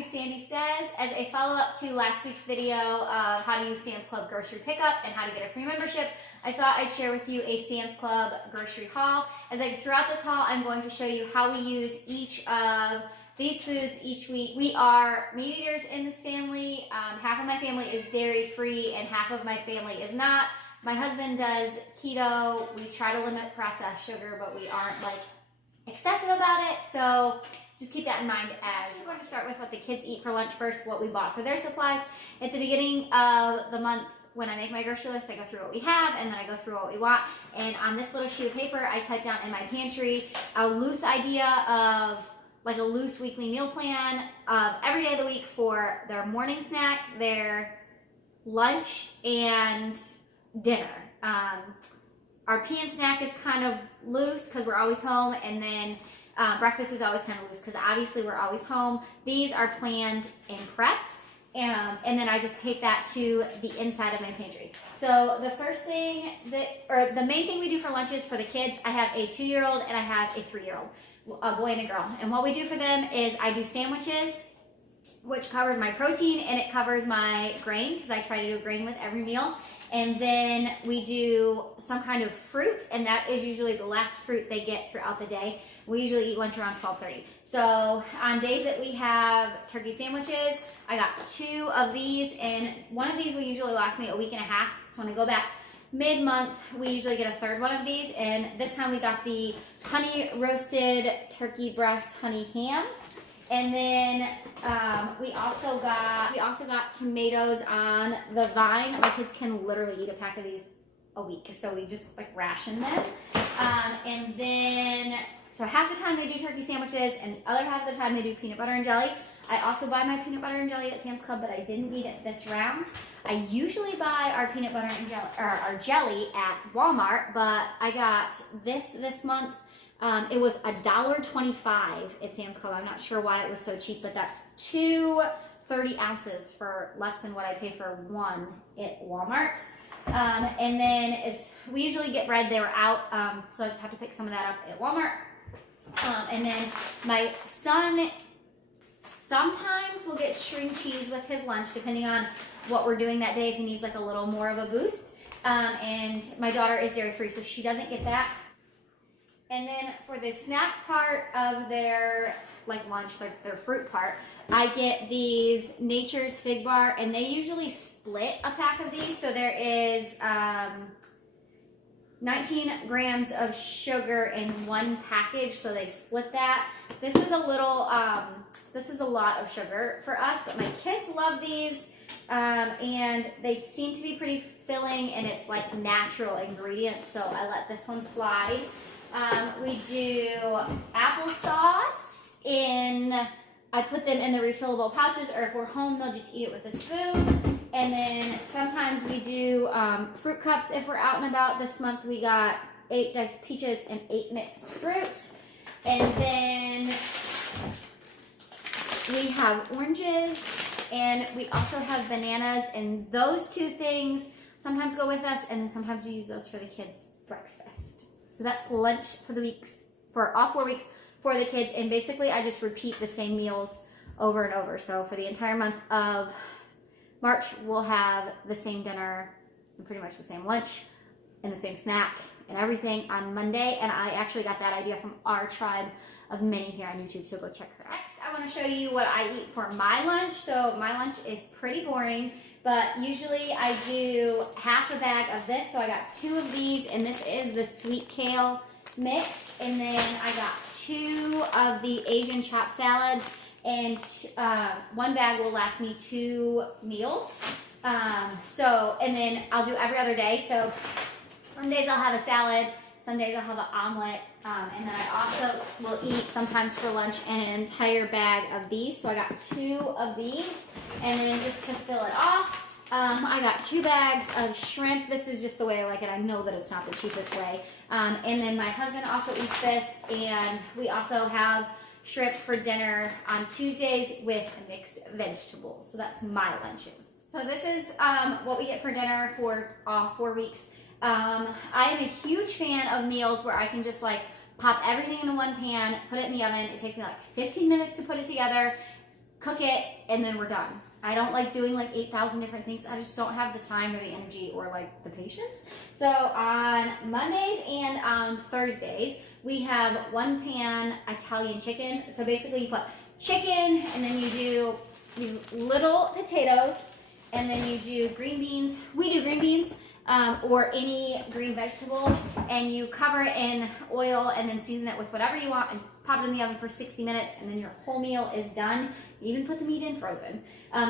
to Sandy Says. As a follow-up to last week's video of how to use Sam's Club grocery pickup and how to get a free membership, I thought I'd share with you a Sam's Club grocery haul. As I throughout this haul, I'm going to show you how we use each of these foods each week. We are meat eaters in this family. Half of my family is dairy free and half of my family is not. My husband does keto. We try to limit processed sugar, but we aren't like excessive about it. So just keep that in mind. As we're going to start with what the kids eat for lunch first, what we bought for their supplies. At the beginning of the month, when I make my grocery list, I go through what we have and then I go through what we want. And on this little sheet of paper, I type down in my pantry a loose idea of like a loose weekly meal plan of every day of the week for their morning snack, their lunch, and dinner. Our PM snack is kind of loose because we're always home, and then breakfast is always kind of loose because obviously we're always home. These are planned and prepped, and then I just take that to the inside of my pantry. So the first thing the main thing we do for lunches for the kids, I have a 2-year-old and I have a 3-year-old, a boy and a girl. And what we do for them is I do sandwiches, which covers my protein and it covers my grain because I try to do a grain with every meal. And then we do some kind of fruit, and that is usually the last fruit they get throughout the day. We usually eat lunch around 12:30. So on days that we have turkey sandwiches, I got 2 of these, and one of these will usually last me a week and a half. So when I go back mid-month, we usually get a 3rd one of these, and this time we got the honey roasted turkey breast honey ham. And then we also got tomatoes on the vine. My kids can literally eat a pack of these a week, so we just like ration them. And then, so half the time they do turkey sandwiches, and the other half of the time they do peanut butter and jelly. I also buy my peanut butter and jelly at Sam's Club, but I didn't need it this round. I usually buy our peanut butter and jelly, or our jelly at Walmart, but I got this month. It was $1.25 at Sam's Club. I'm not sure why it was so cheap, but that's 2 30 ounces for less than what I pay for one at Walmart. And then we usually get bread. They were out, so I just have to pick some of that up at Walmart. And then my son sometimes will get string cheese with his lunch, depending on what we're doing that day, if he needs like a little more of a boost. And my daughter is dairy free, so she doesn't get that. And then for the snack part of their like lunch, like their fruit part, I get these Nature's Fig Bar, and they usually split a pack of these. So there is 19 grams of sugar in one package, so they split that. This is a little, this is a lot of sugar for us, but my kids love these, and they seem to be pretty filling, and it's like natural ingredients, so I let this one slide. We do applesauce I put them in the refillable pouches, or if we're home, they'll just eat it with a spoon. And then sometimes we do fruit cups if we're out and about. This month we got 8 diced peaches and 8 mixed fruit. And then we have oranges, and we also have bananas, and those 2 things sometimes go with us, and then sometimes we use those for the kids' breakfast. So that's lunch for the weeks, for all 4 weeks for the kids. And basically I just repeat the same meals over and over. So for the entire month of March, we'll have the same dinner and pretty much the same lunch and the same snack and everything on Monday. And I actually got that idea from our tribe of many here on YouTube, so go check her out. Next, I want to show you what I eat for my lunch. So my lunch is pretty boring, but usually I do half a bag of this. So I got 2 of these, and this is the sweet kale mix. And then I got 2 of the Asian chopped salads, and 1 bag will last me 2 meals. And then I'll do every other day. So some days I'll have a salad, some days I'll have an omelet, and then I also will eat sometimes for lunch an entire bag of these. So I got 2 of these, and then just to fill it off, I got 2 bags of shrimp. This is just the way I like it. I know that it's not the cheapest way. And then my husband also eats this, and we also have shrimp for dinner on Tuesdays with mixed vegetables. So that's my lunches. So this is what we get for dinner for all 4 weeks. I am a huge fan of meals where I can just like pop everything into one pan, put it in the oven. It takes me like 15 minutes to put it together. cook it, and then we're done. I don't like doing like 8,000 different things. I just don't have the time or the energy or like the patience. So on Mondays and on Thursdays, we have 1 pan Italian chicken. So basically you put chicken, and then you do these little potatoes, and then you do green beans. We do green beans or any green vegetables, and you cover it in oil and then season it with whatever you want and pop it in the oven for 60 minutes, and then your whole meal is done. You even put the meat in frozen.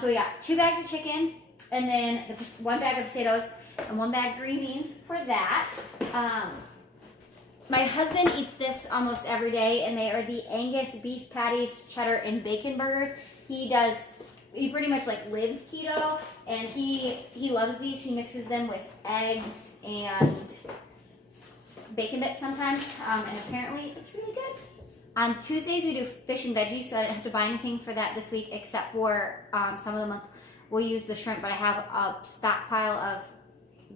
So we got 2 bags of chicken, and then 1 bag of potatoes, and 1 bag of green beans for that. My husband eats this almost every day, and they are the Angus beef patties, cheddar, and bacon burgers. He pretty much like lives keto, and he loves these. He mixes them with eggs and bacon bits sometimes, and apparently it's really good. On Tuesdays, we do fish and veggies, so I didn't have to buy anything for that this week, except for some of the month we'll use the shrimp, but I have a stockpile of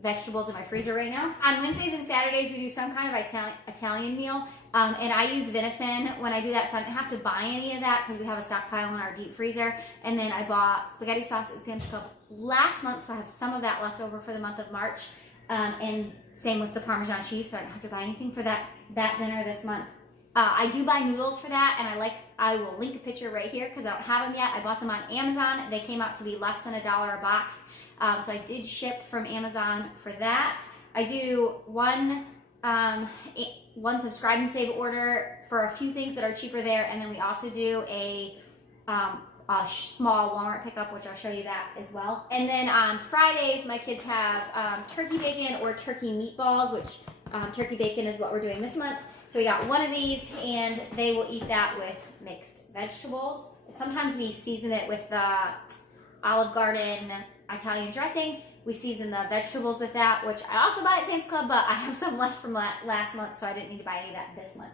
vegetables in my freezer right now. On Wednesdays and Saturdays, we do some kind of Italian meal, and I use venison when I do that, so I didn't have to buy any of that because we have a stockpile in our deep freezer. And then I bought spaghetti sauce at Sam's Club last month, so I have some of that left over for the month of March, and same with the Parmesan cheese, so I don't have to buy anything for that dinner this month. I do buy noodles for that, and I will link a picture right here because I don't have them yet. I bought them on Amazon. They came out to be less than $1 a box, so I did ship from Amazon for that. I do one subscribe and save order for a few things that are cheaper there, and then we also do a small Walmart pickup, which I'll show you that as well. And then on Fridays, my kids have turkey bacon or turkey meatballs, which turkey bacon is what we're doing this month. So we got one of these, and they will eat that with mixed vegetables. Sometimes we season it with the Olive Garden Italian dressing. We season the vegetables with that, which I also buy at Sam's Club, but I have some left from last month, so I didn't need to buy any of that this month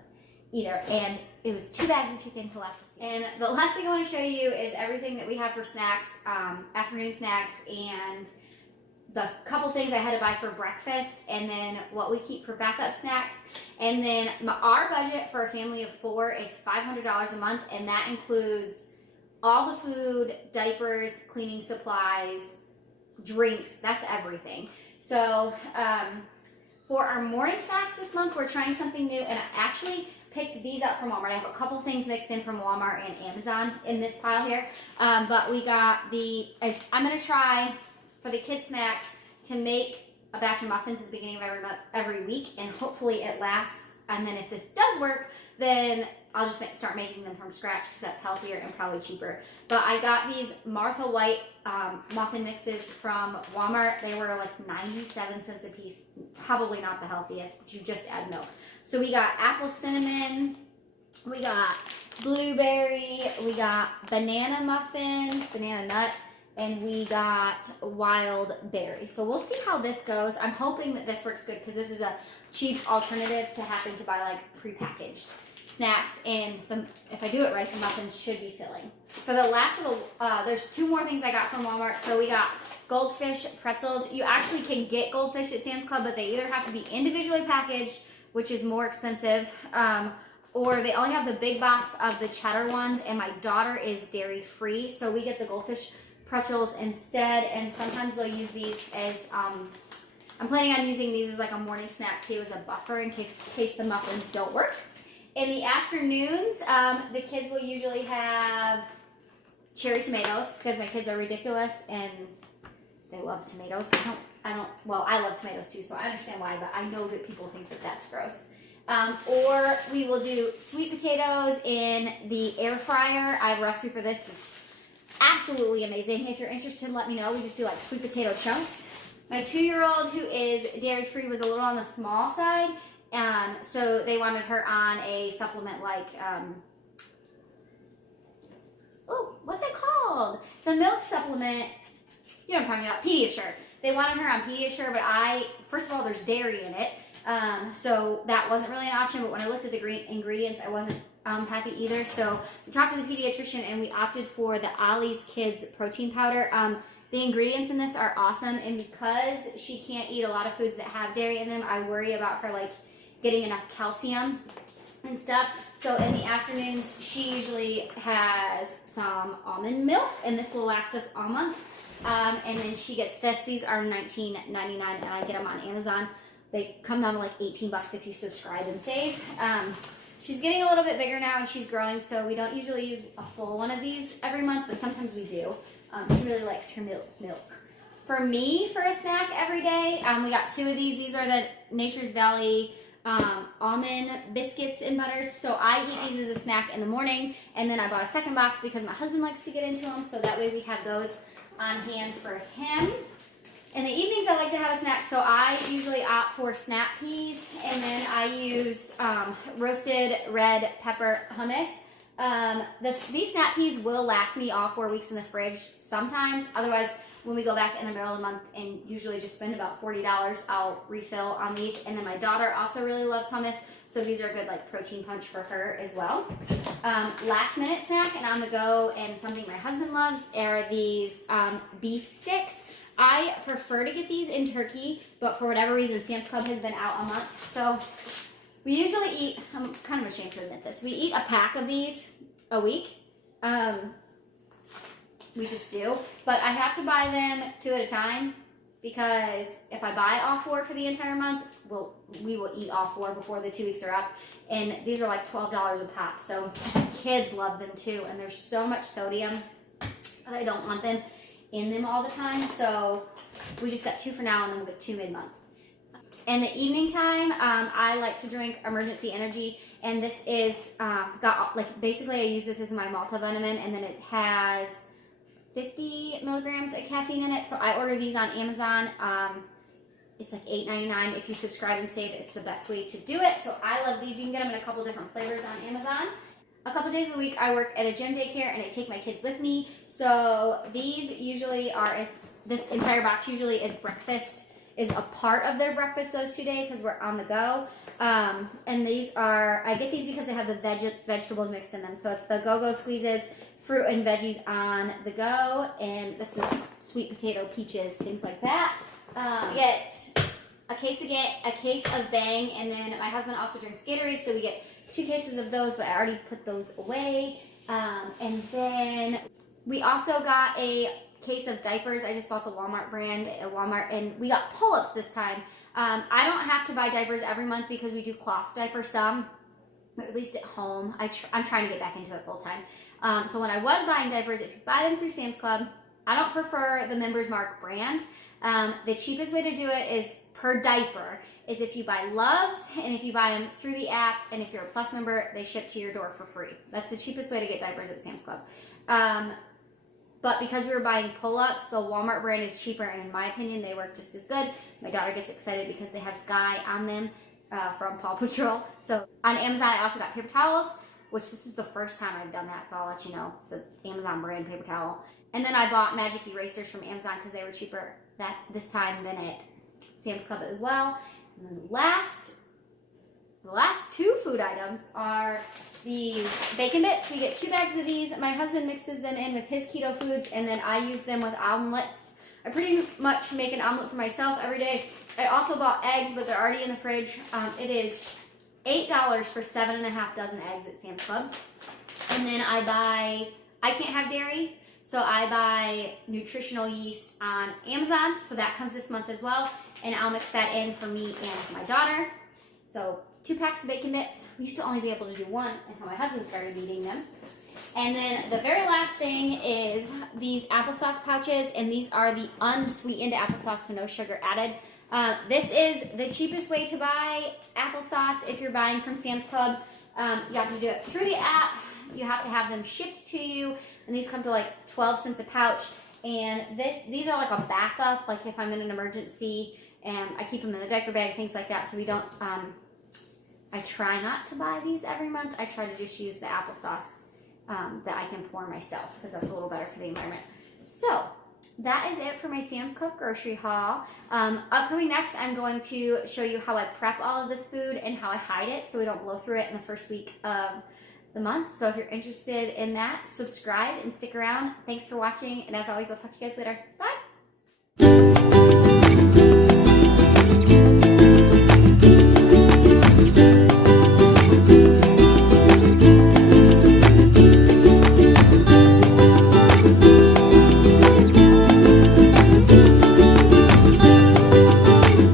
either. And it was 2 bags of chicken for last week. And the last thing I want to show you is everything that we have for snacks, afternoon snacks, and the couple things I had to buy for breakfast, and then what we keep for backup snacks. And then our budget for a family of 4 is $500 a month, and that includes all the food, diapers, cleaning supplies, drinks, that's everything. So for our morning snacks this month, we're trying something new, and I actually picked these up from Walmart. I have a couple things mixed in from Walmart and Amazon in this pile here, but we got I'm going to try for the kids' snacks to make a batch of muffins at the beginning of every week, and hopefully it lasts. And then if this does work, then I'll just start making them from scratch because that's healthier and probably cheaper. But I got these Martha White muffin mixes from Walmart. They were like 97 cents a piece. Probably not the healthiest, but you just add milk. So we got apple cinnamon, we got blueberry, we got banana muffin, banana nut, and we got wild berry. So we'll see how this goes. I'm hoping that this works good because this is a cheap alternative to having to buy like prepackaged snacks, and if I do it right, the muffins should be filling. For the last of the, there's 2 more things I got from Walmart. So we got goldfish pretzels. You actually can get goldfish at Sam's Club, but they either have to be individually packaged, which is more expensive, or they only have the big box of the cheddar ones, and my daughter is dairy free, so we get the goldfish pretzels instead. And sometimes they'll use these as, I'm planning on using these as like a morning snack too, as a buffer in case the muffins don't work. In the afternoons, the kids will usually have cherry tomatoes because my kids are ridiculous and they love tomatoes. Well, I love tomatoes too, so I understand why, but I know that people think that that's gross. Or we will do sweet potatoes in the air fryer. I have a recipe for this. It's absolutely amazing. If you're interested, let me know. We just do like sweet potato chunks. My 2-year-old, who is dairy free, was a little on the small side, so they wanted her on a supplement like, what's it called? The milk supplement. You know what I'm talking about, Pediasure. They wanted her on Pediasure, but first of all, there's dairy in it, so that wasn't really an option. But when I looked at the ingredients, I wasn't happy either. So we talked to the pediatrician, and we opted for the Ollie's Kids protein powder. The ingredients in this are awesome, and because she can't eat a lot of foods that have dairy in them, I worry about her like getting enough calcium and stuff. So in the afternoons, she usually has some almond milk, and this will last us all month. And then she gets this. These are $19.99, and I get them on Amazon. They come down to like 18 bucks if you subscribe and save. She's getting a little bit bigger now, and she's growing, so we don't usually use a full one of these every month, but sometimes we do. She really likes her milk. For me, for a snack every day, we got 2 of these. These are the Nature's Valley almond biscuits and butters. So I eat these as a snack in the morning, and then I bought a second box because my husband likes to get into them, so that way we have those on hand for him. In the evenings, I like to have a snack, so I usually opt for snap peas, and then I use roasted red pepper hummus. These snap peas will last me all 4 weeks in the fridge sometimes. Otherwise, when we go back in the middle of the month and usually just spend about $40, I'll refill on these. And then my daughter also really loves hummus, so these are a good like protein punch for her as well. Last minute snack and on the go, and something my husband loves are these beef sticks. I prefer to get these in turkey, but for whatever reason, Sam's Club has been out a month. So we usually eat, I'm kind of ashamed to admit this, we eat a pack of these a week. We just do. But I have to buy them 2 at a time, because if I buy all 4 for the entire month, we will eat all 4 before the 2 weeks are up. And these are like $12 a pop. So kids love them too. And there's so much sodium that I don't want them in them all the time. So we just got 2 for now, and then we'll get 2 mid-month. In the evening time, I like to drink Emergency Energy, and this is basically I use this as my multivitamin, and then it has 50 milligrams of caffeine in it. So I order these on Amazon. It's like $8.99. If you subscribe and save, it's the best way to do it. So I love these. You can get them in a couple different flavors on Amazon. A couple days a week, I work at a gym daycare, and I take my kids with me. So these usually are, this entire box usually is breakfast, is a part of their breakfast those 2 days because we're on the go. And these are, I get these because they have the vegetables mixed in them. So it's the Go-Go Squeezes, fruit and veggies on the go, and this is sweet potato, peaches, things like that. Get a case of Bang, and then my husband also drinks Gatorade, so we get 2 cases of those, but I already put those away. And then we also got a case of diapers. I just bought the Walmart brand at Walmart, and we got pull-ups this time. I don't have to buy diapers every month because we do cloth diapers some, but at least at home. I'm trying to get back into it full time. So when I was buying diapers, if you buy them through Sam's Club, I don't prefer the Members Mark brand. The cheapest way to do it is per diaper, is if you buy Loves, and if you buy them through the app, and if you're a Plus member, they ship to your door for free. That's the cheapest way to get diapers at Sam's Club. But because we were buying pull-ups, the Walmart brand is cheaper, and in my opinion, they work just as good. My daughter gets excited because they have Sky on them from Paw Patrol. So on Amazon, I also got paper towels, which this is the first time I've done that, so I'll let you know. It's an Amazon brand paper towel. And then I bought magic erasers from Amazon because they were cheaper this time than at Sam's Club as well. And then the last 2 food items are these bacon bits. We get 2 bags of these. My husband mixes them in with his keto foods, and then I use them with omelets. I pretty much make an omelet for myself every day. I also bought eggs, but they're already in the fridge. It is $8 for 7.5 dozen eggs at Sam's Club. And then I can't have dairy, so I buy nutritional yeast on Amazon. So that comes this month as well. And I'll mix that in for me and my daughter. So 2 packs of bacon bits. We used to only be able to do 1 until my husband started eating them. And then the very last thing is these applesauce pouches, and these are the unsweetened applesauce with no sugar added. This is the cheapest way to buy applesauce if you're buying from Sam's Club. You have to do it through the app. You have to have them shipped to you, and these come to like 12 cents a pouch. And these are like a backup, like if I'm in an emergency, and I keep them in the diaper bag, things like that, so we don't, I try not to buy these every month. I try to just use the applesauce that I can pour myself, because that's a little better for the environment. So that is it for my Sam's Club grocery haul. Upcoming next, I'm going to show you how I prep all of this food and how I hide it so we don't blow through it in the first week of the month. So if you're interested in that, subscribe and stick around. Thanks for watching, and as always, I'll talk to you guys later. Bye!